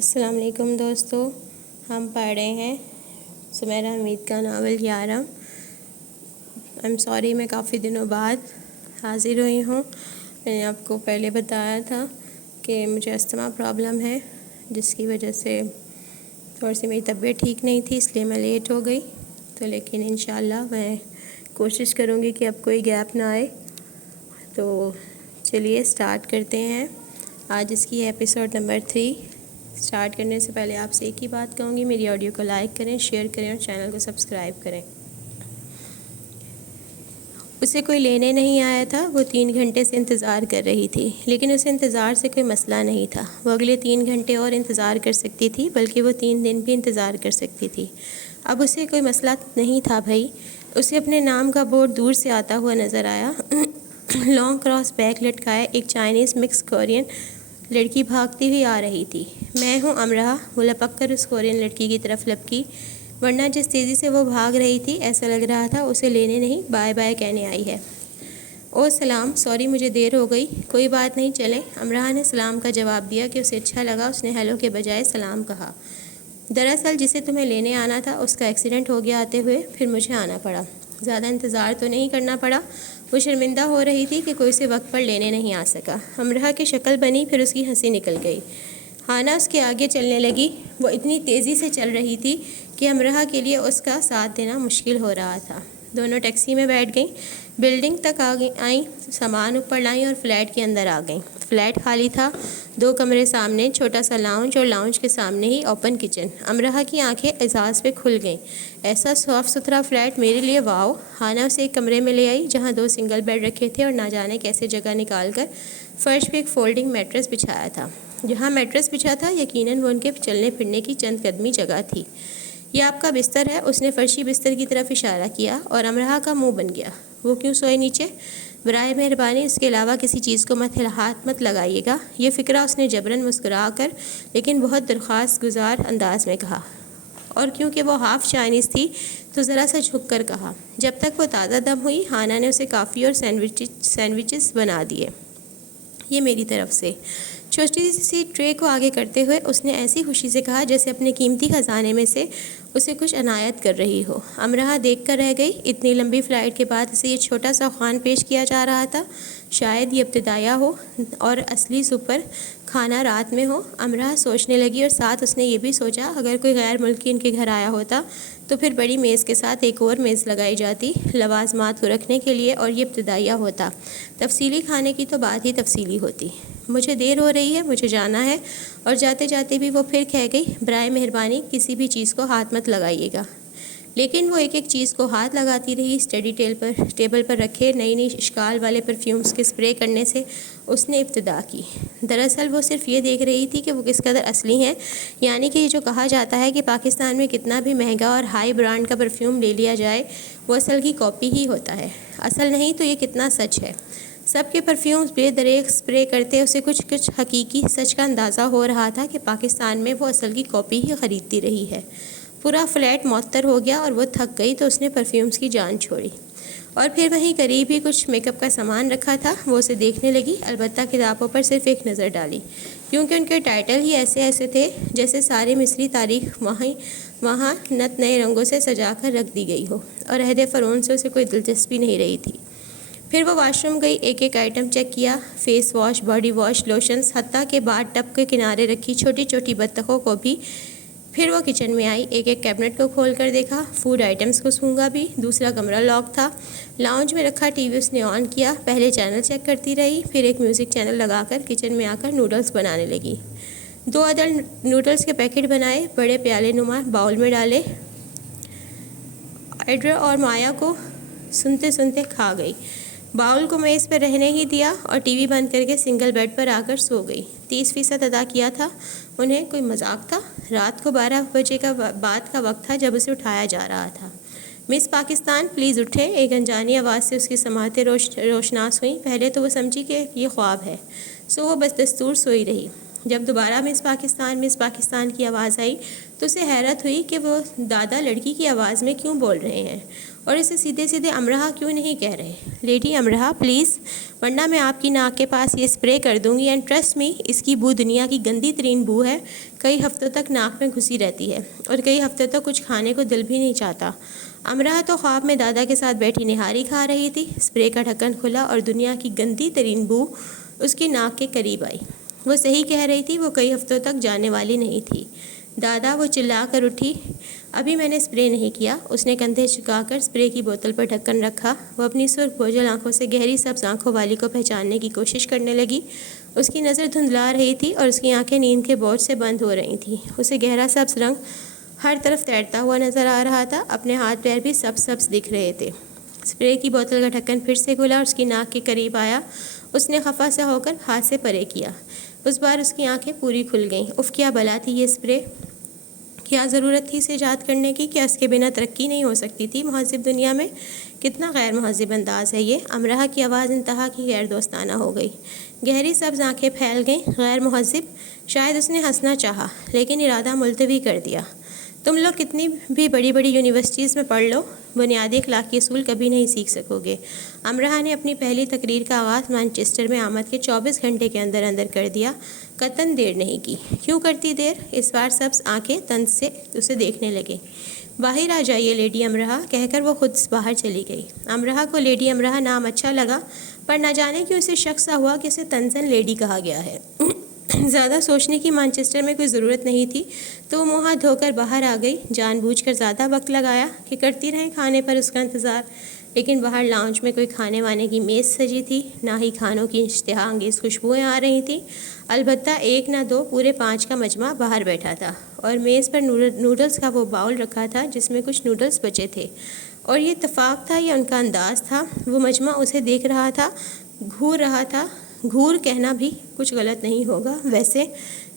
السلام علیکم دوستو، ہم پڑھ رہے ہیں سمیرہ حمید کا ناول یارم۔ ایم سوری میں کافی دنوں بعد حاضر ہوئی ہوں۔ میں نے آپ کو پہلے بتایا تھا کہ مجھے استھما پرابلم ہے، جس کی وجہ سے تھوڑی سی میری طبیعت ٹھیک نہیں تھی، اس لیے میں لیٹ ہو گئی۔ تو لیکن انشاءاللہ میں کوشش کروں گی کہ اب کوئی گیپ نہ آئے۔ تو چلیے سٹارٹ کرتے ہیں۔ آج اس کی ایپیسوڈ نمبر 3۔ سٹارٹ کرنے سے پہلے آپ سے ایک ہی بات کہوں گی، میری آڈیو کو لائک کریں، شیئر کریں اور چینل کو سبسکرائب کریں۔ اسے کوئی لینے نہیں آیا تھا، وہ 3 گھنٹے سے انتظار کر رہی تھی، لیکن اسے انتظار سے کوئی مسئلہ نہیں تھا۔ وہ اگلے 3 گھنٹے اور انتظار کر سکتی تھی، بلکہ وہ 3 دن بھی انتظار کر سکتی تھی۔ اب اسے کوئی مسئلہ نہیں تھا بھائی۔ اسے اپنے نام کا بورڈ دور سے آتا ہوا نظر آیا۔ لانگ کراس بیگ لٹکائے ایک چائنیز مکس کورین لڑکی بھاگتی ہوئی آ رہی تھی۔ میں ہوں امرہ، وہ لپک کر اس کورین لڑکی کی طرف لپکی، ورنہ جس تیزی سے وہ بھاگ رہی تھی ایسا لگ رہا تھا اسے لینے نہیں بائے بائے کہنے آئی ہے۔ او سلام، سوری مجھے دیر ہو گئی۔ کوئی بات نہیں، چلیں۔ امرہ نے سلام کا جواب دیا کہ اسے اچھا لگا اس نے ہیلو کے بجائے سلام کہا۔ دراصل جسے تمہیں لینے آنا تھا اس کا ایکسیڈنٹ ہو گیا آتے ہوئے، پھر مجھے آنا پڑا۔ زیادہ انتظار تو نہیں کرنا پڑا۔ وہ شرمندہ ہو رہی تھی کہ کوئی اسے وقت پر لینے نہیں آ سکا۔ امرہ کی شکل بنی، پھر اس کی ہنسی نکل گئی۔ ہانا اس کے آگے چلنے لگی۔ وہ اتنی تیزی سے چل رہی تھی کہ امرہ کے لیے اس کا ساتھ دینا مشکل ہو رہا تھا۔ دونوں ٹیکسی میں بیٹھ گئیں، بلڈنگ تک آئیں، سامان اوپر لائیں اور فلیٹ کے اندر آ گئیں۔ فلیٹ خالی تھا، 2 کمرے سامنے، چھوٹا سا لاؤنج اور لاؤنج کے سامنے ہی اوپن کچن۔ امرہ کی آنکھیں اعزاز پہ کھل گئیں۔ ایسا صاف ستھرا فلیٹ میرے لیے، واؤ۔ ہانا اسے ایک کمرے میں لے آئی جہاں 2 سنگل بیڈ رکھے تھے اور نہ جانے کیسے جگہ نکال کر فرش پہ ایک فولڈنگ میٹرس بچھایا تھا۔ جہاں میٹرس بچھا تھا یقیناً وہ ان کے چلنے پھرنے کی چند قدمی جگہ تھی۔ یہ آپ کا بستر ہے، اس نے فرشی بستر کی طرف اشارہ کیا اور امرہ کا منہ بن گیا۔ وہ کیوں سوئے نیچے؟ برائے مہربانی اس کے علاوہ کسی چیز کو ہاتھ مت لگائیے گا، یہ فکرہ اس نے جبراً مسکرا کر لیکن بہت درخواست گزار انداز میں کہا، اور کیونکہ وہ ہاف چائنیز تھی تو ذرا سا جھک کر کہا۔ جب تک وہ تازہ دم ہوئی ہانا نے اسے کافی اور سینڈوچز بنا دیے۔ یہ میری طرف سے۔ چھوٹی سی ٹرے کو آگے کرتے ہوئے اس نے ایسی خوشی سے کہا جیسے اپنے قیمتی خزانے میں سے اسے کچھ عنایت کر رہی ہو۔ امرہ دیکھ کر رہ گئی۔ اتنی لمبی فلائٹ کے بعد اسے یہ چھوٹا سا خوان پیش کیا جا رہا تھا۔ شاید یہ ابتدائیہ ہو اور اصلی سپر کھانا رات میں ہو۔ امرہ سوچنے لگی اور ساتھ اس نے یہ بھی سوچا اگر کوئی غیر ملکی ان کے گھر آیا ہوتا تو پھر بڑی میز کے ساتھ ایک اور میز لگائی جاتی لوازمات کو رکھنے کے لیے، اور یہ ابتدائیہ ہوتا۔ تفصیلی کھانے کی تو بات ہی تفصیلی ہوتی۔ مجھے دیر ہو رہی ہے، مجھے جانا ہے، اور جاتے جاتے بھی وہ پھر کہہ گئی، برائے مہربانی کسی بھی چیز کو ہاتھ مت لگائیے گا۔ لیکن وہ ایک ایک چیز کو ہاتھ لگاتی رہی۔ اسٹڈی ٹیبل پر رکھے نئی اشکال والے پرفیومز کے اسپرے کرنے سے اس نے ابتدا کی۔ دراصل وہ صرف یہ دیکھ رہی تھی کہ وہ کس قدر اصلی ہیں، یعنی کہ یہ جو کہا جاتا ہے کہ پاکستان میں کتنا بھی مہنگا اور ہائی برانڈ کا پرفیوم لے لیا جائے وہ اصل کی کاپی ہی ہوتا ہے۔ اصل نہیں تو یہ کتنا سچ ہے۔ سب کے پرفیومز بے دریغ اسپرے کرتے اسے کچھ حقیقی سچ کا اندازہ ہو رہا تھا کہ پاکستان میں وہ اصل کی کاپی ہی خریدتی رہی ہے۔ پورا فلیٹ معطر ہو گیا اور وہ تھک گئی تو اس نے پرفیومز کی جان چھوڑی، اور پھر وہیں قریب ہی کچھ میک اپ کا سامان رکھا تھا، وہ اسے دیکھنے لگی، البتہ کتابوں پر صرف ایک نظر ڈالی، کیونکہ ان کے ٹائٹل ہی ایسے تھے جیسے ساری مصری تاریخ وہاں نت نئے رنگوں سے سجا کر رکھ دی گئی ہو، اور عہد فرعون سے اسے کوئی دلچسپی نہیں رہی تھی۔ پھر وہ واش روم گئی، ایک ایک آئٹم چیک کیا، فیس واش، باڈی واش، لوشنز، حتیٰ کہ باتھ ٹب کے کنارے رکھی چھوٹی چھوٹی بطخوں کو بھی۔ پھر وہ کچن میں آئی، ایک ایک کیبنٹ کو کھول کر دیکھا، فوڈ آئٹمز کو سونگھا بھی۔ دوسرا کمرہ لاک تھا۔ لاؤنج میں رکھا ٹی وی اس نے آن کیا، پہلے چینل چیک کرتی رہی، پھر ایک میوزک چینل لگا کر کچن میں آ کر نوڈلز بنانے لگی۔ 2 عدد نوڈلز کے پیکٹ بنائے، بڑے پیالے نما باؤل میں ڈالے، ایڈرا اور مایا کو سنتے سنتے کھا گئی۔ باؤل کو میز پر رہنے ہی دیا اور ٹی وی بند کر کے سنگل بیڈ پر آ کر سو گئی۔ 30% ادا کیا تھا انہیں، کوئی مذاق تھا؟ رات کو 12 بجے کا بعد کا وقت تھا جب اسے اٹھایا جا رہا تھا۔ مس پاکستان پلیز اٹھیں، ایک انجانی آواز سے اس کی سماعتیں روشناس ہوئیں۔ پہلے تو وہ سمجھی کہ یہ خواب ہے، سو وہ بس دستور سوئی رہی۔ جب دوبارہ مس پاکستان کی آواز آئی تو اسے حیرت ہوئی کہ وہ دادا لڑکی کی آواز میں کیوں بول رہے ہیں اور اسے سیدھے سیدھے امرہ کیوں نہیں کہہ رہے. لیڈی امرہ پلیز، ورنہ میں آپ کی ناک کے پاس یہ اسپرے کر دوں گی، اینڈ ٹرسٹ می، اس کی بو دنیا کی گندی ترین بو ہے، کئی ہفتوں تک ناک میں گھسی رہتی ہے اور کئی ہفتوں تک کچھ کھانے کو دل بھی نہیں چاہتا. امرہ تو خواب میں دادا کے ساتھ بیٹھی نہاری کھا رہی تھی. اسپرے کا ڈھکن کھلا اور دنیا کی گندی ترین بو اس کی ناک کے قریب آئی. وہ صحیح کہہ رہی تھی، وہ کئی ہفتوں تک جانے والی نہیں تھی. دادا، وہ چلا کر اٹھی. ابھی میں نے اسپرے نہیں کیا. اس نے کندھے جھکا کر اسپرے کی بوتل پر ڈھکن رکھا. وہ اپنی سرخ بوجھل آنکھوں سے گہری سبز آنکھوں والی کو پہچاننے کی کوشش کرنے لگی. اس کی نظر دھندلا رہی تھی اور اس کی آنکھیں نیند کے بوجھ سے بند ہو رہی تھیں. اسے گہرا سبز رنگ ہر طرف تیرتا ہوا نظر آ رہا تھا. اپنے ہاتھ پیر بھی سبز دکھ رہے تھے. اسپرے کی بوتل کا ڈھکن پھر سے کھلا اور اس کی ناک کے قریب آیا. اس نے خفا سے ہو کر ہاتھ سے پرے کیا. اس بار اس کی آنکھیں پوری کھل گئیں. اف، کیا بلا تھی یہ اسپرے! کیا ضرورت تھی اسے ایجاد کرنے کی؟ کیا اس کے بنا ترقی نہیں ہو سکتی تھی مہذب دنیا میں؟ کتنا غیر مہذب انداز ہے یہ! امرہ کی آواز انتہا کی غیر دوستانہ ہو گئی. گہری سبز آنکھیں پھیل گئیں. غیر مہذب! شاید اس نے ہنسنا چاہا لیکن ارادہ ملتوی کر دیا. تم لوگ کتنی بھی بڑی بڑی یونیورسٹیز میں پڑھ لو، بنیادی اخلاقی اصول کبھی نہیں سیکھ سکو گے. امرہ نے اپنی پہلی تقریر کا آغاز مانچسٹر میں آمد کے 24 گھنٹے کے اندر کر دیا. قطعاً دیر نہیں کی. کیوں کرتی دیر؟ اس بار سبز آنکھیں طنز سے اسے دیکھنے لگے. باہر آ جائیے لیڈی امرہ، کہہ کر وہ خود باہر چلی گئی. امرہ کو لیڈی امرہ نام اچھا لگا، پر نہ جانے کیوں اسے شک سا ہوا کہ اسے طنزاً لیڈی کہا گیا ہے. زیادہ سوچنے کی مانچسٹر میں کوئی ضرورت نہیں تھی تو وہ منہ ہاتھ دھو کر باہر آ گئی. جان بوجھ کر زیادہ وقت لگایا کہ کرتی رہیں کھانے پر اس کا انتظار. لیکن باہر لاؤنج میں کوئی کھانے وانے کی میز سجی تھی، نہ ہی کھانوں کی اشتہا انگیز خوشبوئیں آ رہی تھیں. البتہ ایک نہ دو، پورے 5 کا مجمع باہر بیٹھا تھا اور میز پر نوڈلز کا وہ باؤل رکھا تھا جس میں کچھ نوڈلز بچے تھے. اور یہ اتفاق تھا یا ان کا انداز تھا، وہ مجمع اسے دیکھ رہا تھا، گھور رہا تھا. گھور کہنا بھی کچھ غلط نہیں ہوگا ویسے.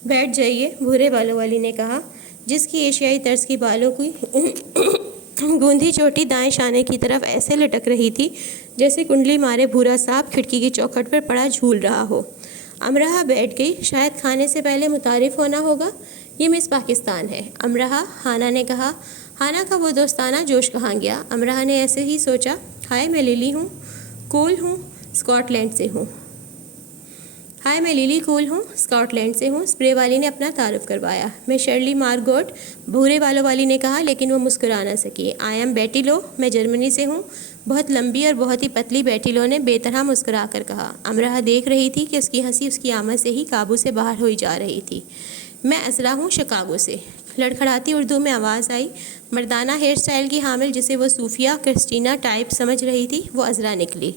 بیٹھ جائیے، بھورے بالوں والی نے کہا، جس کی ایشیائی طرز کی بالوں کی گوندھی چوٹی دائیں شانے کی طرف ایسے لٹک رہی تھی جیسے کنڈلی مارے بھورا سانپ کھڑکی کی چوکھٹ پر پڑا جھول رہا ہو. امرہ بیٹھ گئی. شاید کھانے سے پہلے متعارف ہونا ہوگا، یہ مس پاکستان ہے. امرہ، ہانا نے کہا. ہانا کا وہ دوستانہ جوش کہاں گیا؟ امرہ نے ایسے ہی سوچا. ہائے، میں لیلی ہوں، کول ہوں، اسکاٹ لینڈ سے ہوں. ہائے، میں لیلی کول ہوں، اسکاٹ لینڈ سے ہوں. اسپرے والی نے اپنا تعارف کروایا. میں شرلی مارگوٹ، بھورے بالوں والی نے کہا، لیکن وہ مسکرا نہ سکی. آئی ایم بیٹی لو، میں جرمنی سے ہوں. بہت لمبی اور بہت ہی پتلی بیٹی لو نے بے طرح مسکرا کر کہا. امرہ دیکھ رہی تھی کہ اس کی ہنسی اس کی آمد سے ہی قابو سے باہر ہوئی جا رہی تھی. میں عذرا ہوں، شکاگو سے. لڑکھڑاتی اردو میں آواز آئی. مردانہ ہیئر سٹائل کی حامل، جسے وہ صوفیہ کرسٹینہ ٹائپ سمجھ رہی تھی، وہ عذرا نکلی.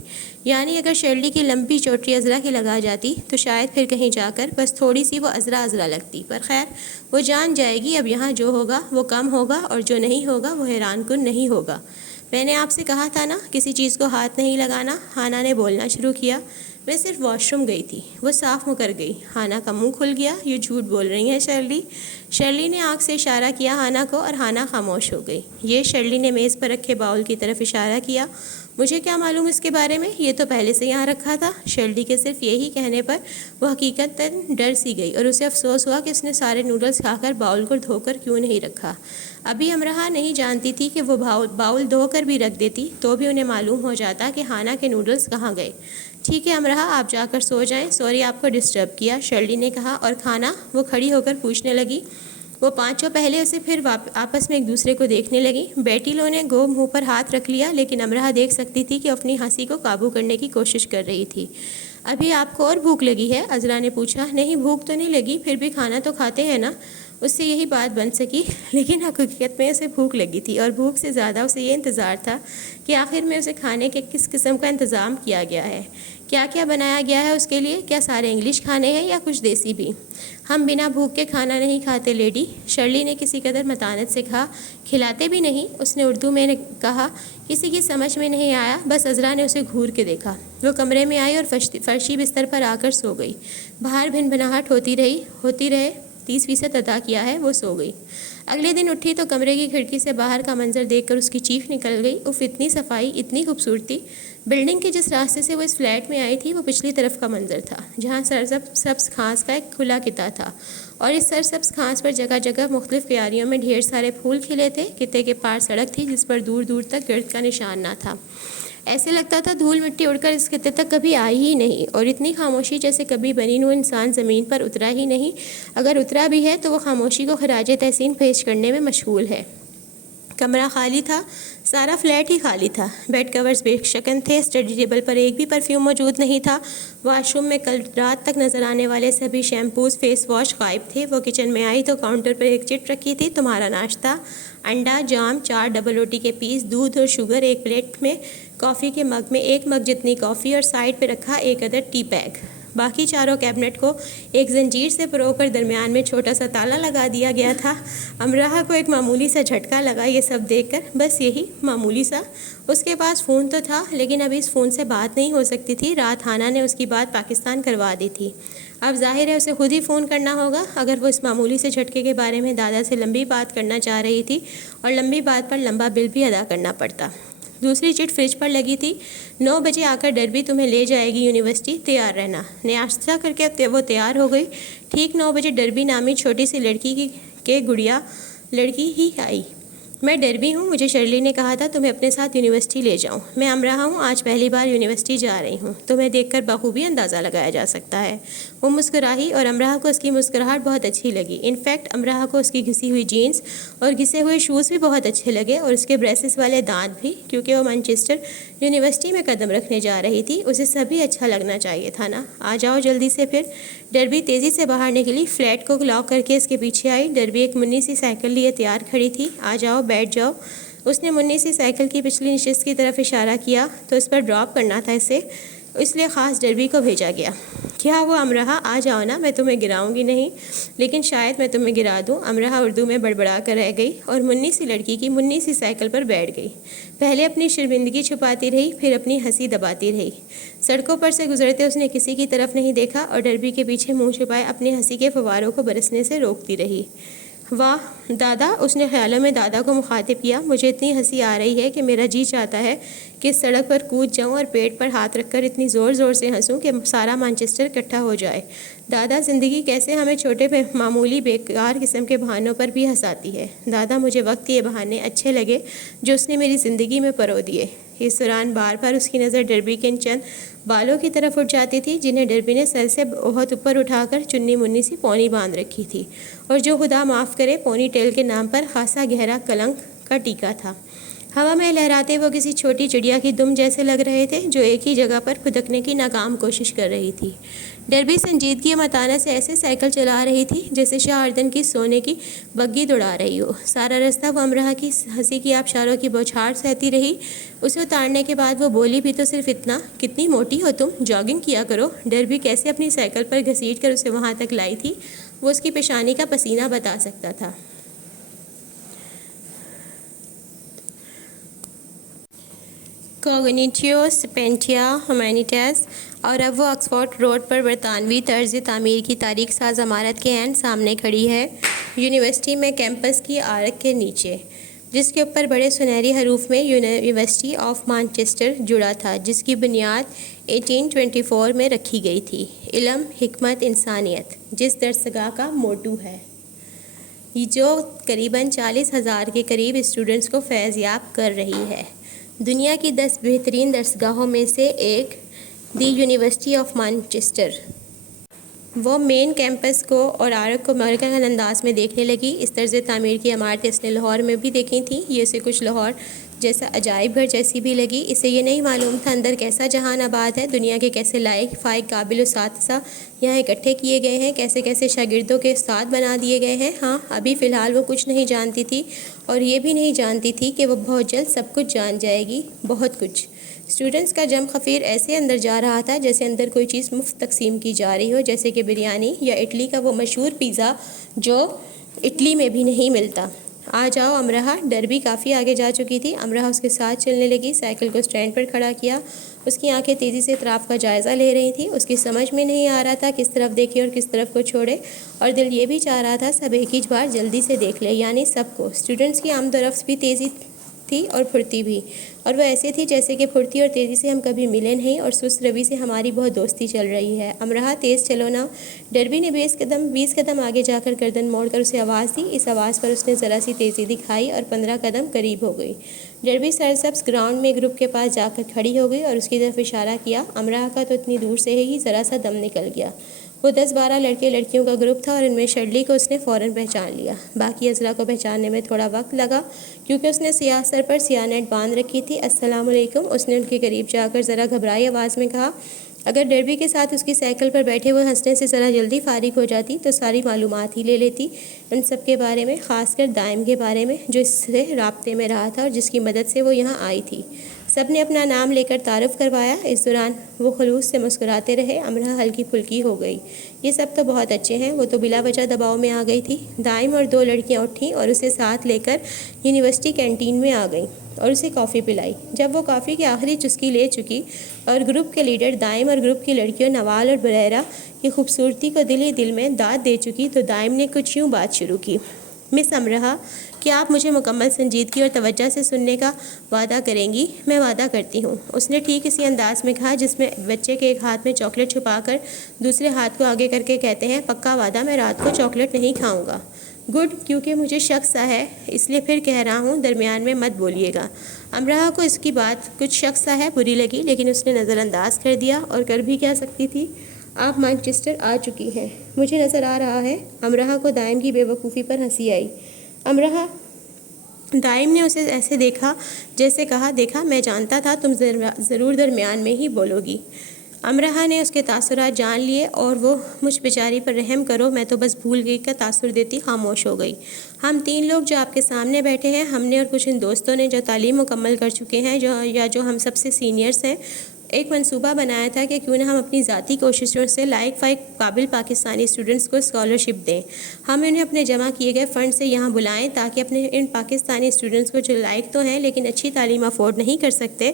یعنی اگر شرلی کی لمبی چوٹی عذرا کی لگا جاتی تو شاید پھر کہیں جا کر بس تھوڑی سی وہ عذرا لگتی. پر خیر، وہ جان جائے گی اب یہاں جو ہوگا وہ کم ہوگا اور جو نہیں ہوگا وہ حیران کن نہیں ہوگا. میں نے آپ سے کہا تھا نا کسی چیز کو ہاتھ نہیں لگانا. ہانا نے بولنا شروع کیا. میں صرف واش روم گئی تھی. وہ صاف مکر گئی. ہانا کا منہ کھل گیا. یہ جھوٹ بول رہی ہیں شرلی. شرلی نے آنکھ سے اشارہ کیا ہانا کو اور ہانا خاموش ہو گئی. یہ شرلی نے میز پر رکھے باؤل کی طرف اشارہ کیا. مجھے کیا معلوم اس کے بارے میں، یہ تو پہلے سے یہاں رکھا تھا. شرلی کے صرف یہی کہنے پر وہ حقیقتاً ڈر سی گئی اور اسے افسوس ہوا کہ اس نے سارے نوڈلز کھا کر باؤل کو دھو کر کیوں نہیں رکھا. ابھی امرہ نہیں جانتی تھی کہ وہ باؤل دھو کر بھی رکھ دیتی تو بھی انہیں معلوم ہو جاتا کہ ہانا کے نوڈلز کہاں گئے. ٹھیک ہے امرہ، آپ جا کر سو جائیں. سوری آپ کو ڈسٹرب کیا، شرلی نے کہا. اور کھانا؟ وہ کھڑی ہو کر پوچھنے لگی. وہ پانچوں پہلے اسے پھر آپس میں ایک دوسرے کو دیکھنے لگی. بیٹی لو نے گو منہ پر ہاتھ رکھ لیا، لیکن امرہ دیکھ سکتی تھی کہ اپنی ہنسی کو قابو کرنے کی کوشش کر رہی تھی. ابھی آپ کو اور بھوک لگی ہے؟ عذرا نے پوچھا. نہیں، بھوک تو نہیں لگی، پھر بھی کھانا تو کھاتے ہیں نا. اس سے یہی بات بن سکی، لیکن حقیقت میں اسے بھوک لگی تھی اور بھوک سے زیادہ اسے یہ انتظار تھا کہ آخر میں اسے کھانے کے کس قسم کا انتظام کیا گیا ہے. کیا کیا بنایا گیا ہے اس کے لیے؟ کیا سارے انگلش کھانے ہیں یا کچھ دیسی بھی؟ ہم بنا بھوک کے کھانا نہیں کھاتے لیڈی، شرلی نے کسی قدر متانت سے کہا. کھلاتے بھی نہیں؟ اس نے اردو میں کہا. کسی کی سمجھ میں نہیں آیا، بس عذرا نے اسے گھور کے دیکھا. وہ کمرے میں آئی اور فرشی بستر پر آ کر سو گئی. باہر بھن بھناہٹ ہوتی رہے. 30% ادا کیا ہے، وہ سو گئی۔ اگلے دن اٹھی تو کمرے کی کھڑکی سے باہر کا منظر دیکھ کر اس کی چیخ نکل گئی، اف اتنی صفائی، اتنی خوبصورتی۔ بلڈنگ کے جس راستے سے وہ اس فلیٹ میں آئی تھی وہ پچھلی طرف کا منظر تھا، جہاں سرسبز گھاس کا ایک کھلا خطہ تھا، اور اس سرسبز گھاس پر جگہ جگہ مختلف کیاریوں میں ڈھیر سارے پھول کھلے تھے۔ خطے کے پار سڑک تھی جس پر دور دور تک گرد کا نشان نہ تھا، ایسے لگتا تھا دھول مٹی اڑ کر اس خطے تک کبھی آئی ہی نہیں، اور اتنی خاموشی جیسے کبھی بنی نوع انسان زمین پر اترا ہی نہیں، اگر اترا بھی ہے تو وہ خاموشی کو خراج تحسین پیش کرنے میں مشغول ہے۔ کمرہ خالی تھا، سارا فلیٹ ہی خالی تھا۔ بیڈ کورز بے شکن تھے، اسٹڈی ٹیبل پر ایک بھی پرفیوم موجود نہیں تھا، واش روم میں کل رات تک نظر آنے والے سبھی شیمپوز، فیس واش غائب تھے۔ وہ کچن میں آئی تو کاؤنٹر پر ایک چٹ رکھی تھی، تمہارا ناشتہ، انڈا، جام، 4 ڈبل روٹی کے پیس، دودھ اور شوگر ایک پلیٹ میں، کافی کے مگ میں 1 مگ جتنی کافی، اور سائڈ پہ رکھا ایک عدد ٹی بیگ۔ باقی چاروں کیبنٹ کو ایک زنجیر سے پرو کر درمیان میں چھوٹا سا تالا لگا دیا گیا تھا۔ امراح کو ایک معمولی سا جھٹکا لگا یہ سب دیکھ کر، بس یہی معمولی سا۔ اس کے پاس فون تو تھا لیکن ابھی اس فون سے بات نہیں ہو سکتی تھی، رات ہانا نے اس کی بات پاکستان کروا دی تھی، اب ظاہر ہے اسے خود ہی فون کرنا ہوگا۔ اگر وہ اس معمولی سے جھٹکے کے بارے میں دادا سے لمبی بات کرنا چاہ رہی تھی، اور لمبی بات پر لمبا بل بھی ادا کرنا پڑتا۔ دوسری چٹ فریج پر لگی تھی، 9 بجے آ کر ڈربی تمہیں لے جائے گی یونیورسٹی، تیار رہنا۔ ناشتہ کر کے وہ تیار ہو گئی۔ ٹھیک 9 بجے ڈربی نامی چھوٹی سی لڑکی ہی آئی۔ میں ڈربی ہوں، مجھے شرلی نے کہا تھا تمہیں اپنے ساتھ یونیورسٹی لے جاؤں۔ میں امراح ہوں، آج پہلی بار یونیورسٹی جا رہی ہوں، تمہیں دیکھ کر بخوبی اندازہ لگایا جا سکتا ہے۔ وہ مسکرائی اور امراح کو اس کی مسکراہٹ بہت اچھی لگی۔ انفیکٹ امراح کو اس کی گھسی ہوئی جینز اور گھسے ہوئے شوز بھی بہت اچھے لگے، اور اس کے بریسز والے دانت بھی، کیونکہ وہ مانچسٹر یونیورسٹی میں قدم رکھنے جا رہی تھی، اسے سبھی اچھا لگنا چاہیے تھا نا۔ آ جاؤ جلدی سے پھر۔ ڈربی تیزی سے باہر نکلی، فلیٹ کو لاک کر کے اس کے پیچھے آئی۔ ڈربی ایک منی سی سائیکل لیے تیار کھڑی تھی۔ آ جاؤ، بیٹھ جاؤ۔ اس نے منی سی سائیکل کی پچھلی نشست کی طرف اشارہ کیا تو اس پر ڈراپ کرنا تھا اسے، اس لیے خاص ڈربی کو بھیجا گیا۔ کیا وہ امراح، آ جاؤ نا، میں تمہیں گراؤں گی نہیں، لیکن شاید میں تمہیں گرا دوں۔ امراح اردو میں بڑبڑا کر رہ گئی اور منی سی لڑکی کی منی سی سائیکل پر بیٹھ گئی۔ پہلے اپنی شرمندگی چھپاتی رہی، پھر اپنی ہنسی دباتی رہی۔ سڑکوں پر سے گزرتے اس نے کسی کی طرف نہیں دیکھا اور ڈربی کے پیچھے منہ چھپائے اپنی ہنسی کے فواروں کو برسنے سے روکتی رہی۔ واہ دادا، اس نے خیالوں میں دادا کو مخاطب کیا، مجھے اتنی ہنسی آ رہی ہے کہ میرا جی چاہتا ہے کہ اس سڑک پر کود جاؤں اور پیٹ پر ہاتھ رکھ کر اتنی زور زور سے ہنسوں کہ سارا مانچسٹر اکٹھا ہو جائے۔ دادا، زندگی کیسے ہمیں چھوٹے معمولی بیکار قسم کے بہانوں پر بھی ہنساتی ہے۔ دادا، مجھے وقت یہ بہانے اچھے لگے جو اس نے میری زندگی میں پرو دیے۔ اس دوران بار بار اس کی نظر ڈربی کے ان چند بالوں کی طرف اٹھ جاتی تھی جنہیں ڈربی نے سر سے بہت اوپر اٹھا کر چنی منی سی پونی باندھ رکھی تھی، اور جو خدا معاف کرے پونی ٹیل کے نام پر خاصا گہرا کلنک کا ٹیکا تھا۔ ہوا میں لہراتے وہ کسی چھوٹی چڑیا کی دم جیسے لگ رہے تھے جو ایک ہی جگہ پر پھدکنے کی ناکام کوشش کر رہی تھی۔ ڈربی سنجیدگی متانہ سے ایسے سائیکل چلا رہی تھی جیسے شاہ اردن کی سونے کی بگھی دوڑا رہی ہو۔ سارا راستہ وہ امراح کی ہنسی کی آبشاروں کی بوچھار سہتی رہی۔ اسے اتارنے کے بعد وہ بولی بھی تو صرف اتنا، کتنی موٹی ہو تم، جاگنگ کیا کرو۔ ڈربی کیسے اپنی سائیکل پر گھسیٹ کر اسے وہاں تک لائی تھی وہ اس کی پیشانی کا پسینہ بتا سکتا تھا۔ کوگنیٹیو سپینٹیا ہیومینیٹیز، اور اب وہ آکسفورڈ روڈ پر برطانوی طرز تعمیر کی تاریخ ساز عمارت کے عین سامنے کھڑی ہے، یونیورسٹی میں کیمپس کی آرک کے نیچے، جس کے اوپر بڑے سنہری حروف میں یونیورسٹی آف مانچسٹر جڑا تھا، جس کی بنیاد 1824 میں رکھی گئی تھی۔ علم، حکمت، انسانیت، جس درسگاہ کا موٹو ہے، جو قریباً 40,000 کے قریب اسٹوڈنٹس کو فیض یاب کر رہی ہے۔ دنیا کی 10 بہترین درسگاہوں میں سے ایک، دی یونیورسٹی آف مانچسٹر۔ وہ مین کیمپس کو اور آرک کو امریکن انداز میں دیکھنے لگی۔ اس طرز تعمیر کی عمارتیں اس نے لاہور میں بھی دیکھی تھیں، یہ اسے کچھ لاہور جیسا عجائب گھر جیسی بھی لگی۔ اسے یہ نہیں معلوم تھا اندر کیسا جہان آباد ہے، دنیا کے کیسے لائق فائق قابل اساتذہ یہاں اکٹھے کیے گئے ہیں، کیسے کیسے شاگردوں کے استاد بنا دیے گئے ہیں۔ ہاں، ابھی فی الحال وہ کچھ نہیں جانتی تھی، اور یہ بھی نہیں جانتی تھی کہ وہ بہت جلد سب کچھ جان جائے گی، بہت کچھ۔ اسٹوڈنٹس کا جم خفیر ایسے اندر جا رہا تھا جیسے اندر کوئی چیز مفت تقسیم کی جا رہی ہو، جیسے کہ بریانی یا اٹلی کا وہ مشہور پیزا جو اٹلی میں بھی نہیں ملتا۔ آ جاؤ امراح۔ ڈربی کافی آگے جا چکی تھی۔ امراح اس کے ساتھ چلنے لگی، سائیکل کو سٹینڈ پر کھڑا کیا اس کی آنکھیں تیزی سے اطراف کا جائزہ لے رہی تھیں. اس کی سمجھ میں نہیں آ رہا تھا کس طرف دیکھے اور کس طرف کو چھوڑے، اور دل یہ بھی چاہ رہا تھا سب ایک ہی بار جلدی سے دیکھ لے، یعنی سب کو. اسٹوڈنٹس کی آمد و رفت بھی تیزی تھی اور پھرتی بھی، اور وہ ایسے تھی جیسے کہ پھرتی اور تیزی سے ہم کبھی ملے نہیں، اور سست روی سے ہماری بہت دوستی چل رہی ہے. امرا تیز چلو نا. ڈربی نے 20 قدم آگے جا کر گردن موڑ کر اسے آواز دی. اس آواز پر اس نے ذرا سی تیزی دکھائی اور 15 قدم قریب ہو گئی. ڈربی سرسبز گراؤنڈ میں گروپ کے پاس جا کر کھڑی ہو گئی اور اس کی طرف اشارہ کیا. امرا کا تو اتنی دور سے ہی ذرا سا دم نکل گیا. وہ 10-12 لڑکے لڑکیوں کا گروپ تھا اور ان میں شرلی کو اس نے فوراً پہچان لیا. باقی اضلاع کو پہچاننے میں تھوڑا وقت لگا کیونکہ اس نے سیاہ سر پر سیاہ نیٹ باندھ رکھی تھی. السلام علیکم، اس نے ان کے قریب جا کر ذرا گھبرائی آواز میں کہا. اگر ڈربی کے ساتھ اس کی سائیکل پر بیٹھے ہوئے ہنسنے سے ذرا جلدی فارغ ہو جاتی تو ساری معلومات ہی لے لیتی ان سب کے بارے میں، خاص کر دائم کے بارے میں جو اس سے رابطے میں رہا تھا اور جس کی مدد سے وہ یہاں آئی تھی. سب نے اپنا نام لے کر تعارف کروایا. اس دوران وہ خلوص سے مسکراتے رہے. امرا ہلکی پھلکی ہو گئی. یہ سب تو بہت اچھے ہیں. وہ تو بلا وجہ دباؤ میں آ گئی تھی. دائم اور 2 لڑکیاں اٹھیں اور اسے ساتھ لے کر یونیورسٹی کینٹین میں آ گئیں اور اسے کافی پلائی. جب وہ کافی کی آخری چسکی لے چکی اور گروپ کے لیڈر دائم اور گروپ کی لڑکیوں نوال اور بریرہ کی خوبصورتی کو دل ہی دل میں داد دے چکی تو دائم نے کچھ یوں بات شروع کی. مس امرا، کیا آپ مجھے مکمل سنجیدگی اور توجہ سے سننے کا وعدہ کریں گی؟ میں وعدہ کرتی ہوں، اس نے ٹھیک اسی انداز میں کہا جس میں بچے کے ایک ہاتھ میں چاکلیٹ چھپا کر دوسرے ہاتھ کو آگے کر کے کہتے ہیں پکا وعدہ میں رات کو چاکلیٹ نہیں کھاؤں گا. گڈ، کیونکہ مجھے شک سا ہے اس لیے پھر کہہ رہا ہوں درمیان میں مت بولیے گا. امرا کو اس کی بات کچھ شک سا ہے بری لگی، لیکن اس نے نظر انداز کر دیا. اور کر بھی کیا سکتی تھی؟ آپ مانچسٹر آ چکی ہیں، مجھے نظر آ رہا ہے. امرا کو دائم کی بے وقوفی پر ہنسی آئی. امرا، دائم نے اسے ایسے دیکھا جیسے کہا دیکھا میں جانتا تھا تم ضرور درمیان میں ہی بولو گی. امرا نے اس کے تاثرات جان لیے اور وہ مجھ بیچاری پر رحم کرو میں تو بس بھول گئی کا تاثر دیتی خاموش ہو گئی. ہم 3 لوگ جو آپ کے سامنے بیٹھے ہیں، ہم نے اور کچھ ان دوستوں نے جو تعلیم مکمل کر چکے ہیں جو ہم سب سے سینئرز ہیں، ایک منصوبہ بنایا تھا کہ کیوں نہ ہم اپنی ذاتی کوششوں سے لائق فائق قابل پاکستانی اسٹوڈنٹس کو اسکالرشپ دیں. ہم انہیں اپنے جمع کیے گئے فنڈ سے یہاں بلائیں تاکہ اپنے ان پاکستانی اسٹوڈنٹس کو جو لائق تو ہیں لیکن اچھی تعلیم افورڈ نہیں کر سکتے،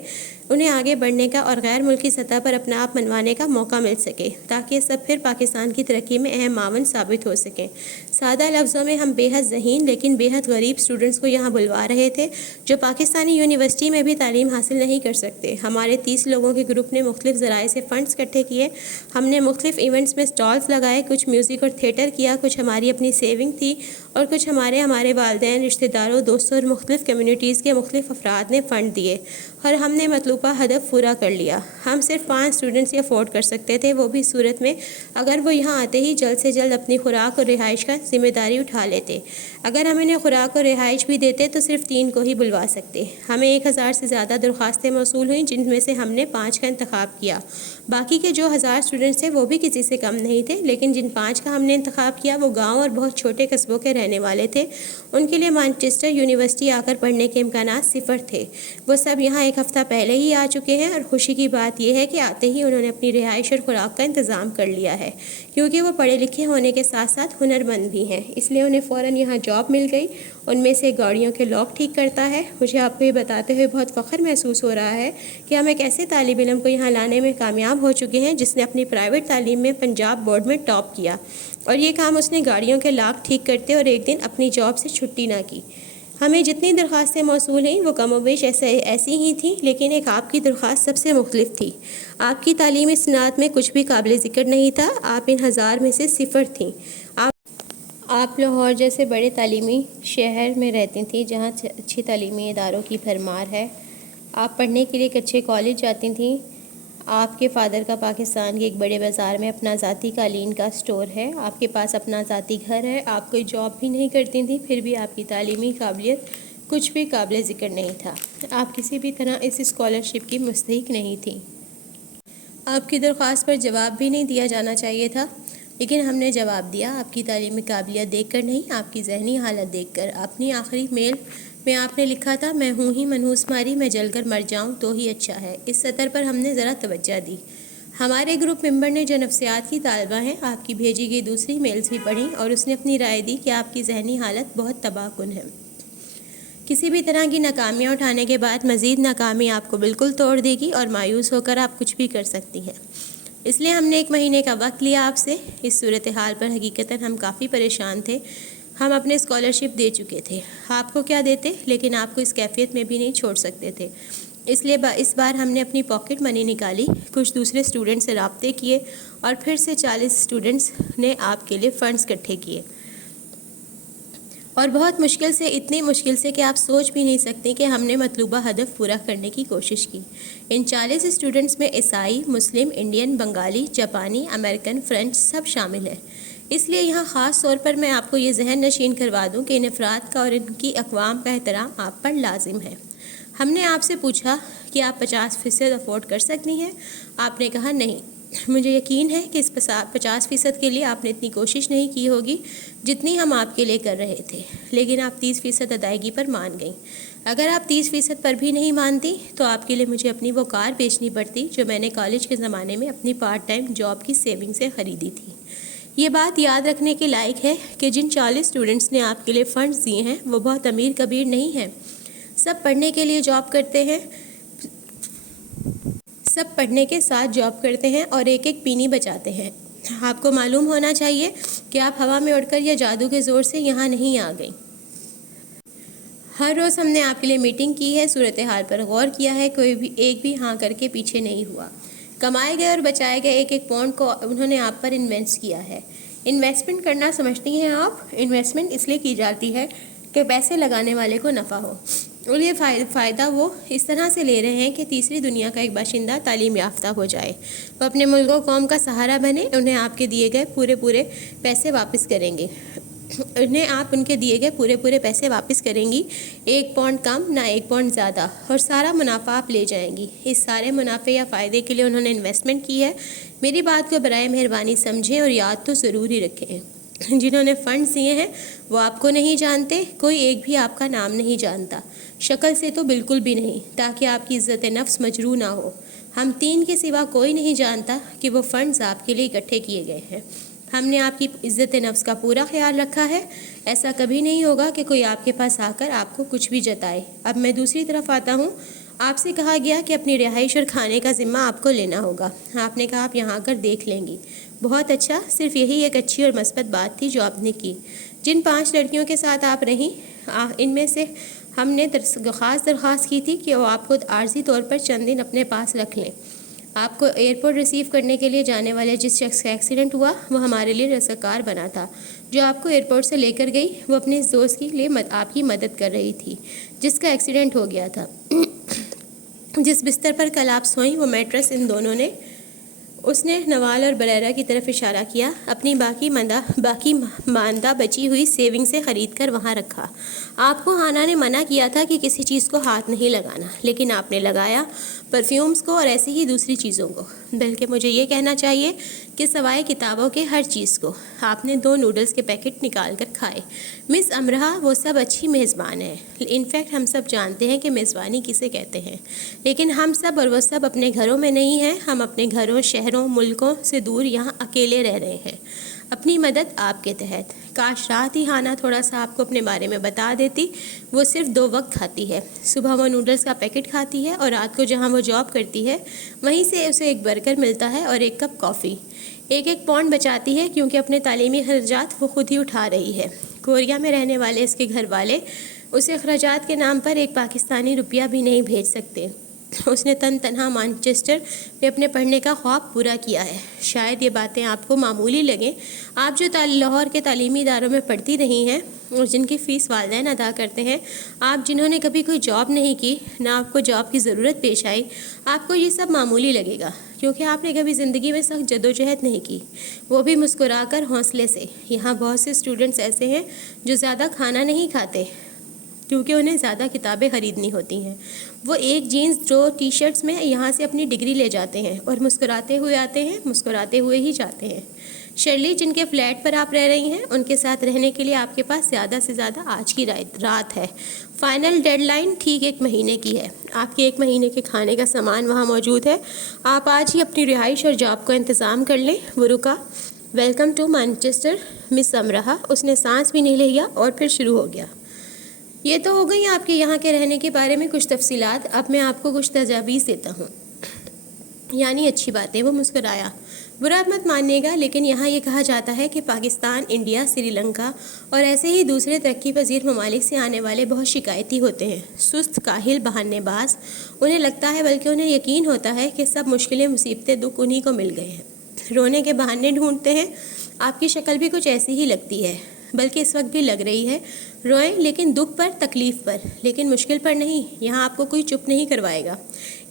انہیں آگے بڑھنے کا اور غیر ملکی سطح پر اپنا آپ منوانے کا موقع مل سکے تاکہ یہ سب پھر پاکستان کی ترقی میں اہم معاون ثابت ہو سکیں. سادہ لفظوں میں ہم بے حد ذہین لیکن بے حد غریب اسٹوڈنٹس کو یہاں بلوا رہے تھے جو پاکستانی یونیورسٹی میں بھی تعلیم حاصل نہیں کر سکتے. ہمارے 30 لوگوں کے گروپ نے مختلف ذرائع سے فنڈز اکٹھے کیے. ہم نے مختلف ایونٹس میں اسٹالز لگائے، کچھ میوزک اور تھیٹر کیا، کچھ ہماری اپنی سیونگ تھی اور کچھ ہمارے والدین، رشتہ داروں، دوستوں اور مختلف کمیونٹیز کے مختلف افراد نے فنڈ دیے اور ہم نے مطلوبہ ہدف پورا کر لیا. ہم صرف 5 اسٹوڈنٹس ہی افورڈ کر سکتے تھے، وہ بھی اس صورت میں اگر وہ یہاں آتے ہی جلد سے جلد اپنی خوراک اور رہائش کا ذمہ داری اٹھا لیتے. اگر ہم انہیں خوراک اور رہائش بھی دیتے تو صرف 3 کو ہی بلوا سکتے. ہمیں 1000 سے زیادہ درخواستیں موصول ہوئیں جن میں سے ہم نے 5 کا انتخاب کیا. باقی کے جو 1000 اسٹوڈنٹس تھے وہ بھی کسی سے کم نہیں تھے، لیکن جن 5 کا ہم نے انتخاب کیا وہ گاؤں اور بہت چھوٹے قصبوں کے رہنے والے تھے. ان کے لیے مانچسٹر یونیورسٹی آ کر پڑھنے کے امکانات صفر تھے. وہ سب یہاں 1 ہفتہ پہلے ہی آ چکے ہیں اور خوشی کی بات یہ ہے کہ آتے ہی انہوں نے اپنی رہائش اور خوراک کا انتظام کر لیا ہے. کیونکہ وہ پڑھے لکھے ہونے کے ساتھ ساتھ ہنر مند بھی ہیں اس لیے انہیں فوراً یہاں جاب مل گئی. ان میں سے گاڑیوں کے لاک ٹھیک کرتا ہے. مجھے آپ کو یہ بتاتے ہوئے بہت فخر محسوس ہو رہا ہے کہ ہم ایک ایسے طالب علم کو یہاں لانے میں کامیاب ہو چکے ہیں جس نے اپنی پرائیویٹ تعلیم میں پنجاب بورڈ میں ٹاپ کیا، اور یہ کام اس نے گاڑیوں کے لاک ٹھیک کرتے اور ایک دن اپنی جاب سے چھٹی نہ کی. ہمیں جتنی درخواستیں موصول ہیں وہ کم و بیش ایسی ہی تھیں، لیکن ایک آپ کی درخواست سب سے مختلف تھی. آپ کی تعلیمی صنعت میں کچھ بھی قابل ذکر نہیں تھا. آپ ان 1000 میں سے صفر تھیں. آپ لاہور جیسے بڑے تعلیمی شہر میں رہتی تھیں جہاں اچھی تعلیمی اداروں کی بھرمار ہے. آپ پڑھنے کے لیے ایک اچھے کالج جاتی تھیں. آپ کے فادر کا پاکستان کے ایک بڑے بازار میں اپنا ذاتی قالین کا سٹور ہے. آپ کے پاس اپنا ذاتی گھر ہے. آپ کوئی جاب بھی نہیں کرتی تھیں، پھر بھی آپ کی تعلیمی قابلیت کچھ بھی قابل ذکر نہیں تھا. آپ کسی بھی طرح اس اسکالرشپ کی مستحق نہیں تھیں. آپ کی درخواست پر جواب بھی نہیں دیا جانا چاہیے تھا، لیکن ہم نے جواب دیا. آپ کی تعلیمی قابلیت دیکھ کر نہیں، آپ کی ذہنی حالت دیکھ کر. اپنی آخری میل میں آپ نے لکھا تھا میں ہوں ہی منحوس ماری، میں جل کر مر جاؤں تو ہی اچھا ہے. اس سطر پر ہم نے ذرا توجہ دی. ہمارے گروپ ممبر نے جو نفسیات کی طالبہ ہیں آپ کی بھیجی گئی دوسری میلز بھی پڑھیں اور اس نے اپنی رائے دی کہ آپ کی ذہنی حالت بہت تباہ کن ہے. کسی بھی طرح کی ناکامیاں اٹھانے کے بعد مزید ناکامی آپ کو بالکل توڑ دے گی اور مایوس ہو کر آپ کچھ بھی کر سکتی ہیں۔ اس لیے ہم نے 1 مہینے کا وقت لیا آپ سے۔ اس صورتحال پر حقیقتاً ہم کافی پریشان تھے۔ ہم اپنے اسکالرشپ دے چکے تھے، آپ کو کیا دیتے، لیکن آپ کو اس کیفیت میں بھی نہیں چھوڑ سکتے تھے۔ اس لیے اس بار ہم نے اپنی پاکٹ منی نکالی، کچھ دوسرے اسٹوڈنٹ سے رابطے کیے اور پھر سے 40 اسٹوڈنٹس نے آپ کے لیے فنڈز اکٹھے کیے، اور بہت مشکل سے، اتنی مشکل سے کہ آپ سوچ بھی نہیں سکتے کہ ہم نے مطلوبہ ہدف پورا کرنے کی کوشش کی۔ ان 40 اسٹوڈنٹس میں عیسائی، مسلم، انڈین، بنگالی، جاپانی، امریکن، فرینچ سب شامل ہیں۔ اس لیے یہاں خاص طور پر میں آپ کو یہ ذہن نشین کروا دوں کہ ان افراد کا اور ان کی اقوام کا احترام آپ پر لازم ہے۔ ہم نے آپ سے پوچھا کہ آپ 50% افورڈ کر سکتی ہیں؟ آپ نے کہا نہیں۔ مجھے یقین ہے کہ اس 50% کے لیے آپ نے اتنی کوشش نہیں کی ہوگی جتنی ہم آپ کے لیے کر رہے تھے، لیکن آپ 30% ادائیگی پر مان گئیں۔ اگر آپ 30% پر بھی نہیں مانتی تو آپ کے لیے مجھے اپنی وہ کار بیچنی پڑتی جو میں نے کالج کے زمانے میں اپنی پارٹ ٹائم جاب کی سیونگ سے خریدی تھی۔ یہ بات یاد رکھنے کے لائق ہے کہ جن 40 اسٹوڈنٹس نے آپ کے لیے فنڈز دیے ہیں وہ بہت امیر کبیر نہیں ہیں۔ سب پڑھنے کے لیے جاب کرتے ہیں، سب پڑھنے کے ساتھ جاب کرتے ہیں اور ایک ایک پینی بچاتے ہیں۔ آپ کو معلوم ہونا چاہیے کہ آپ ہوا میں اڑ کر یا جادو کے زور سے یہاں نہیں آ گئیں۔ ہر روز ہم نے آپ کے لیے میٹنگ کی ہے، صورتحال پر غور کیا ہے، کوئی بھی ایک بھی ہاں کر کے پیچھے نہیں ہوا۔ کمائے گئے اور بچائے گئے ایک ایک پاؤنڈ کو انہوں نے آپ پر انویسٹ کیا ہے۔ انویسٹمنٹ کرنا سمجھتی ہیں آپ؟ انویسٹمنٹ اس لیے کی جاتی ہے کہ پیسے لگانے والے کو نفع ہو، اور یہ فائدہ وہ اس طرح سے لے رہے ہیں کہ تیسری دنیا کا ایک باشندہ تعلیم یافتہ ہو جائے، وہ اپنے ملک و قوم کا سہارا بنے، انہیں آپ کے دیے گئے پورے پیسے واپس کریں گے، انہیں آپ ان کے دیے گئے پورے پیسے واپس کریں گی، 1 پاؤنڈ کم نہ 1 پاؤنڈ زیادہ، اور سارا منافع آپ لے جائیں گی۔ اس سارے منافع یا فائدے کے لیے انہوں نے انویسٹمنٹ کی ہے۔ میری بات کو برائے مہربانی سمجھیں اور یاد تو ضرور ہی رکھیں، جنہوں نے فنڈز دیے ہیں وہ آپ کو نہیں جانتے، کوئی ایک بھی آپ کا نام نہیں جانتا، شکل سے تو بالکل بھی نہیں، تاکہ آپ کی عزت نفس مجروح نہ ہو۔ ہم 3 کے سوا کوئی نہیں جانتا کہ وہ فنڈز آپ کے لیے اکٹھے کیے گئے ہیں۔ ہم نے آپ کی عزت نفس کا پورا خیال رکھا ہے۔ ایسا کبھی نہیں ہوگا کہ کوئی آپ کے پاس آ کر آپ کو کچھ بھی جتائے۔ اب میں دوسری طرف آتا ہوں۔ آپ سے کہا گیا کہ اپنی رہائش اور کھانے کا ذمہ آپ کو لینا ہوگا۔ آپ نے کہا آپ یہاں آ کر دیکھ لیں گی۔ بہت اچھا، صرف یہی ایک اچھی اور مثبت بات تھی جو آپ نے کی۔ جن 5 لڑکیوں کے ساتھ آپ رہیں، ان میں سے ہم نے خاص درخواست کی تھی کہ وہ آپ کو عارضی طور پر چند دن اپنے پاس رکھ لیں۔ آپ کو ایئرپورٹ ریسیو کرنے کے لیے جانے والے جس شخص کا ایکسیڈنٹ ہوا وہ ہمارے لیے رضاکار بنا تھا، جو آپ کو ایئرپورٹ سے لے کر گئی۔ وہ اپنے اس دوست کے لیے آپ کی مدد کر رہی تھی جس کا ایکسیڈنٹ ہو گیا تھا۔ جس بستر پر کل آپ سوئیں وہ میٹرس ان دونوں نے، اس نے نوال اور بریرہ کی طرف اشارہ کیا، اپنی باقی ماندہ بچی ہوئی سیونگ سے خرید کر وہاں رکھا۔ آپ کو ہانا نے منع کیا تھا کہ کسی چیز کو ہاتھ نہیں لگانا، لیکن آپ نے لگایا، پرفیومز کو اور ایسی ہی دوسری چیزوں کو، بلکہ مجھے یہ کہنا چاہیے کہ سوائے کتابوں کے ہر چیز کو۔ آپ نے 2 نوڈلز کے پیکٹ نکال کر کھائے۔ مس امرہ وہ سب اچھی میزبان ہے، انفیکٹ ہم سب جانتے ہیں کہ میزبانی کسے کہتے ہیں، لیکن ہم سب اور وہ سب اپنے گھروں میں نہیں ہیں، ہم اپنے گھروں، شہروں، ملکوں سے دور یہاں اکیلے رہ رہے ہیں، اپنی مدد آپ کے تحت۔ کاش رات ہی ہانا تھوڑا سا آپ کو اپنے بارے میں بتا دیتی۔ وہ صرف 2 وقت کھاتی ہے، صبح وہ نوڈلز کا پیکٹ کھاتی ہے اور رات کو جہاں وہ جاب کرتی ہے وہیں سے اسے ایک برگر ملتا ہے اور 1 کپ کافی۔ 1 پاؤنڈ بچاتی ہے کیونکہ اپنے تعلیمی اخراجات وہ خود ہی اٹھا رہی ہے۔ کوریا میں رہنے والے اس کے گھر والے اسے اخراجات کے نام پر 1 پاکستانی روپیہ بھی نہیں بھیج سکتے۔ اس نے تنہا مانچسٹر میں اپنے پڑھنے کا خواب پورا کیا ہے۔ شاید یہ باتیں آپ کو معمولی لگیں، آپ جو لاہور کے تعلیمی اداروں میں پڑھتی رہی ہیں اور جن کی فیس والدین ادا کرتے ہیں، آپ جنہوں نے کبھی کوئی جاب نہیں کی، نہ آپ کو جاب کی ضرورت پیش آئی، آپ کو یہ سب معمولی لگے گا کیونکہ آپ نے کبھی زندگی میں سخت جدوجہد نہیں کی، وہ بھی مسکرا کر، حوصلے سے۔ یہاں بہت سے اسٹوڈنٹس ایسے ہیں جو زیادہ کھانا نہیں کھاتے کیونکہ انہیں زیادہ کتابیں خریدنی ہوتی ہیں۔ وہ 1 جینز 2 ٹی شرٹس میں یہاں سے اپنی ڈگری لے جاتے ہیں اور مسکراتے ہوئے آتے ہیں، مسکراتے ہوئے ہی جاتے ہیں۔ شرلی جن کے فلیٹ پر آپ رہ رہی ہیں، ان کے ساتھ رہنے کے لیے آپ کے پاس زیادہ سے زیادہ آج کی رات ہے۔ فائنل ڈیڈ لائن ٹھیک 1 مہینے کی ہے۔ آپ کے 1 مہینے کے کھانے کا سامان وہاں موجود ہے، آپ آج ہی اپنی رہائش اور جاب کا انتظام کر لیں۔ وہ رکا۔ ویلکم ٹو مانچسٹر مس امرہ۔ اس نے سانس بھی نہیں لیا اور پھر شروع ہو گیا۔ یہ تو ہو گئی آپ کے یہاں کے رہنے کے بارے میں کچھ تفصیلات. اب میں آپ کو کچھ تجاویز دیتا ہوں، یعنی اچھی باتیں. وہ مسکرایا. برا مت مانیے گا، لیکن یہاں یہ کہا جاتا ہے کہ پاکستان، انڈیا، سری لنکا اور ایسے ہی دوسرے ترقی پذیر ممالک سے آنے والے بہت شکایتی ہوتے ہیں، سست، کاہل، بہانے باز. انہیں لگتا ہے، بلکہ انہیں یقین ہوتا ہے کہ سب مشکلیں، مصیبتیں، دکھ انہی کو مل گئے ہیں. رونے کے بہانے ڈھونڈتے ہیں. آپ کی شکل بھی کچھ ایسی ہی لگتی ہے، بلکہ اس وقت بھی لگ رہی ہے. روئیں، لیکن دکھ پر، تکلیف پر، لیکن مشکل پر نہیں. یہاں آپ کو کوئی چپ نہیں کروائے گا.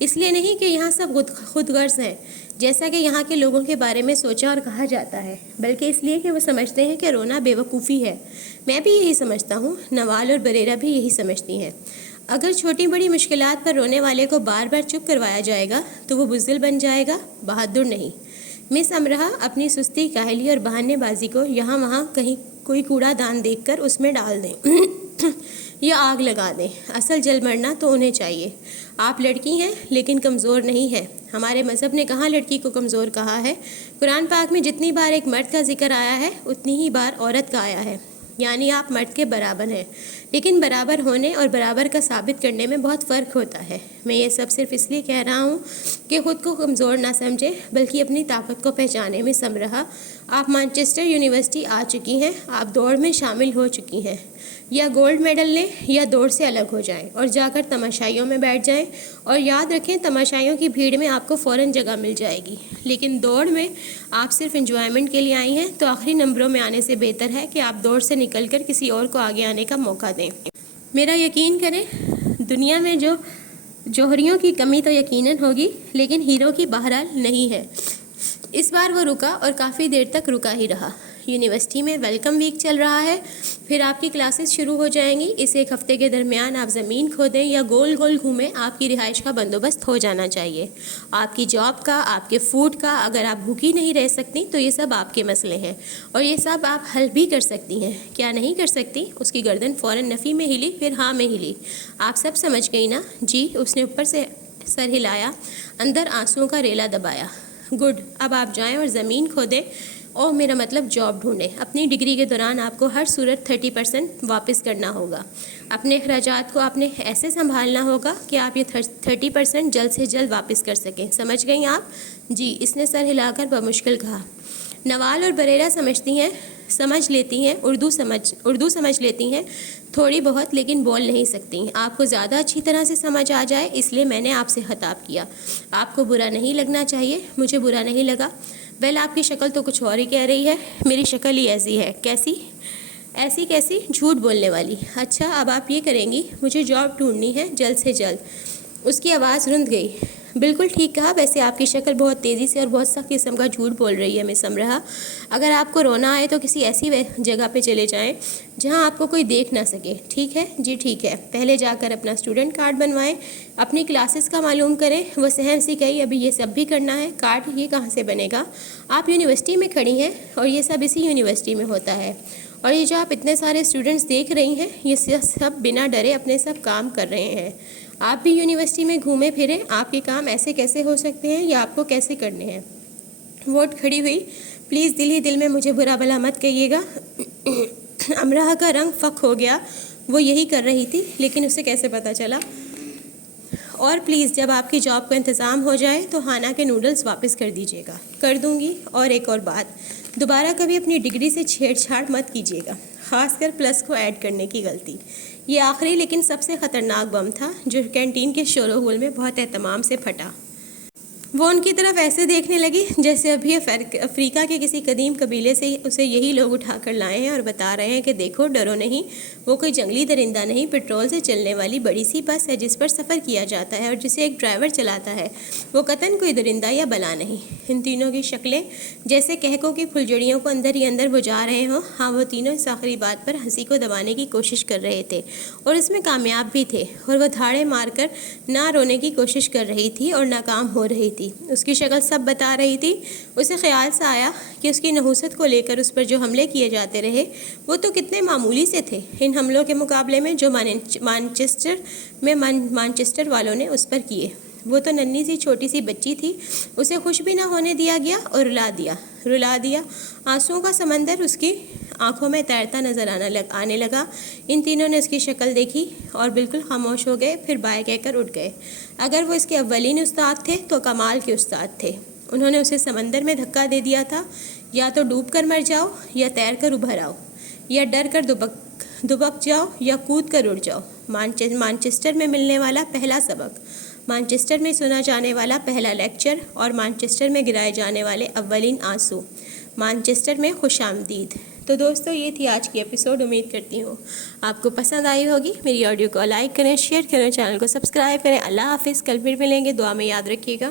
اس لیے نہیں کہ یہاں سب خود غرض ہیں، جیسا کہ یہاں کے لوگوں کے بارے میں سوچا اور کہا جاتا ہے، بلکہ اس لیے کہ وہ سمجھتے ہیں کہ رونا بے وقوفی ہے. میں بھی یہی سمجھتا ہوں، نوال اور بریرہ بھی یہی سمجھتی ہیں. اگر چھوٹی بڑی مشکلات پر رونے والے کو بار بار چپ کروایا جائے گا تو وہ بزدل بن جائے گا، بہادر نہیں. مس امرہ اپنی سستی، کاہلی اور بہانے بازی کو یہاں وہاں کہیں کوئی کوڑا دان دیکھ کر اس میں ڈال دیں یا آگ لگا دیں. اصل جل مرنا تو انہیں چاہیے. آپ لڑکی ہیں لیکن کمزور نہیں ہے. ہمارے مذہب نے کہاں لڑکی کو کمزور کہا ہے؟ قرآن پاک میں جتنی بار ایک مرد کا ذکر آیا ہے اتنی ہی بار عورت کا آیا ہے. یعنی آپ مرد کے برابر ہیں، لیکن برابر ہونے اور برابر کا ثابت کرنے میں بہت فرق ہوتا ہے. میں یہ سب صرف اس لیے کہہ رہا ہوں کہ خود کو کمزور نہ سمجھے، بلکہ اپنی طاقت کو پہچانے میں سمرہ. آپ مانچسٹر یونیورسٹی آ چکی ہیں، آپ دوڑ میں شامل ہو چکی ہیں. یا گولڈ میڈل لیں یا دوڑ سے الگ ہو جائیں اور جا کر تماشائیوں میں بیٹھ جائیں. اور یاد رکھیں، تماشائیوں کی بھیڑ میں آپ کو فوراً جگہ مل جائے گی، لیکن دوڑ میں آپ صرف انجوائمنٹ کے لیے آئی ہیں تو آخری نمبروں میں آنے سے بہتر ہے کہ آپ دوڑ سے نکل کر کسی اور کو آگے آنے کا موقع دیں. میرا یقین کریں، دنیا میں جو جوہریوں کی کمی تو یقیناً ہوگی، لیکن ہیرو کی بہرحال نہیں ہے. اس بار وہ رکا اور کافی دیر تک رکا ہی رہا. یونیورسٹی میں ویلکم ویک چل رہا ہے، پھر آپ کی کلاسز شروع ہو جائیں گی. اس ایک ہفتے کے درمیان آپ زمین کھودیں یا گول گول گھومیں، آپ کی رہائش کا بندوبست ہو جانا چاہیے. آپ کی جاب کا، آپ کے فوڈ کا. اگر آپ بھوکی نہیں رہ سکتی تو یہ سب آپ کے مسئلے ہیں، اور یہ سب آپ حل بھی کر سکتی ہیں. کیا نہیں کر سکتی؟ اس کی گردن فوراً نفی میں ہلی، پھر ہاں میں ہلی. آپ سب سمجھ گئی نا؟ جی. اس نے اوپر سے سر ہلایا، اندر آنسوؤں کا ریلا دبایا. گڈ. اب آپ جائیں اور زمین کھودیں. میرا مطلب جاب ڈھونڈیں. اپنی ڈگری کے دوران آپ کو ہر صورت 30% واپس کرنا ہوگا. اپنے اخراجات کو آپ نے ایسے سنبھالنا ہوگا کہ آپ یہ 30% جلد سے جلد واپس کر سکیں. سمجھ گئیں آپ؟ جی. اس نے سر ہلا کر بمشکل کہا. نوال اور بریرہ سمجھ لیتی ہیں، اردو سمجھ لیتی ہیں تھوڑی بہت، لیکن بول نہیں سکتی. آپ کو زیادہ اچھی طرح سے سمجھ آ جائے، اس لیے میں نے آپ سے خطاب کیا. آپ کو برا نہیں لگنا چاہیے. مجھے برا نہیں لگا. آپ کی شکل تو کچھ اور ہی کہہ رہی ہے. میری شکل ہی ایسی ہے. کیسی؟ ایسی کیسی؟ جھوٹ بولنے والی. اچھا، اب آپ یہ کریں گی، مجھے جاب ڈھونڈنی ہے جلد سے جلد. اس کی آواز رند گئی. بالکل ٹھیک کہا. ویسے آپ کی شکل بہت تیزی سے اور بہت سخت قسم کا جھوٹ بول رہی ہے مس امرہ. اگر آپ کو رونا آئے تو کسی ایسی جگہ پہ چلے جائیں جہاں آپ کو کوئی دیکھ نہ سکے. ٹھیک ہے؟ جی ٹھیک ہے. پہلے جا کر اپنا اسٹوڈنٹ کارڈ بنوائیں، اپنی کلاسز کا معلوم کریں. وہ سہم سی کہی، ابھی یہ سب بھی کرنا ہے؟ کارڈ یہ کہاں سے بنے گا؟ آپ یونیورسٹی میں کھڑی ہیں اور یہ سب اسی یونیورسٹی میں ہوتا ہے. اور یہ جو آپ اتنے سارے اسٹوڈنٹس دیکھ رہی ہیں، یہ سب بنا ڈرے اپنے سب کام کر رہے ہیں. آپ بھی یونیورسٹی میں گھومے پھریں. آپ کے کام ایسے کیسے ہو سکتے ہیں یا آپ کو کیسے کرنے ہیں؟ ووٹ کھڑی ہوئی. پلیز دل ہی دل میں مجھے برا بھلا مت کہیے گا. امرہ کا رنگ فک ہو گیا. وہ یہی کر رہی تھی، لیکن اسے کیسے پتہ چلا؟ اور پلیز جب آپ کی جاب کا انتظام ہو جائے تو ہانا کے نوڈلز واپس کر دیجیے گا. کر دوں گی. اور ایک اور بات، دوبارہ کبھی اپنی ڈگری سے چھیڑ چھاڑ مت کیجیے گا، خاص کر پلس کو ایڈ کرنے کی غلطی. یہ آخری لیکن سب سے خطرناک بم تھا جو کینٹین کے شور و غل میں بہت اہتمام سے پھٹا. وہ ان کی طرف ایسے دیکھنے لگی جیسے ابھی افریقہ کے کسی قدیم قبیلے سے اسے یہی لوگ اٹھا کر لائے ہیں اور بتا رہے ہیں کہ دیکھو، ڈرو نہیں. وہ کوئی جنگلی درندہ نہیں، پیٹرول سے چلنے والی بڑی سی بس ہے جس پر سفر کیا جاتا ہے اور جسے ایک ڈرائیور چلاتا ہے. وہ قطعاً کوئی درندہ یا بلا نہیں. ان تینوں کی شکلیں جیسے کہکوں کی پھلجڑیوں کو اندر ہی اندر بجھا رہے ہوں. ہاں، وہ تینوں اس آخری بات پر ہنسی کو دبانے کی کوشش کر رہے تھے اور اس میں کامیاب بھی تھے. اور وہ دھاڑے مار کر نہ رونے کی کوشش کر رہی تھی اور ناکام ہو رہی تھی. اس کی شکل سب بتا رہی تھی. اسے خیال سے آیا کہ اس کی نحوست کو لے کر اس پر جو حملے کیے جاتے رہے وہ تو کتنے معمولی سے تھے ان حملوں کے مقابلے میں جو مانچسٹر والوں نے اس پر کیے. وہ تو ننھی سی چھوٹی سی بچی تھی. اسے خوش بھی نہ ہونے دیا گیا اور رلا دیا. آنسوؤں کا سمندر اس کی آنکھوں میں تیرتا نظر آنے لگا۔ ان تینوں نے اس کی شکل دیکھی اور بالکل خاموش ہو گئے، پھر بائے کہہ کر اٹھ گئے۔ اگر وہ اس کے اولین استاد تھے تو کمال کے استاد تھے۔ انہوں نے اسے سمندر میں دھکا دے دیا تھا، یا تو ڈوب کر مر جاؤ یا تیر کر ابھر آؤ، یا ڈر کر دبک جاؤ یا کود کر اڑ جاؤ۔ مانچسٹر میں ملنے والا پہلا سبق، مانچسٹر میں سنا جانے والا پہلا لیکچر اور مانچسٹر میں گرائے جانے والے اولین آنسو، مانچسٹر میں خوش آمدید۔ تو دوستو یہ تھی آج کی ایپیسوڈ، امید کرتی ہوں آپ کو پسند آئی ہوگی۔ میری آڈیو کو لائک کریں، شیئر کریں، چینل کو سبسکرائب کریں۔ اللہ حافظ، کل پھر ملیں گے، دعا میں یاد رکھیے گا۔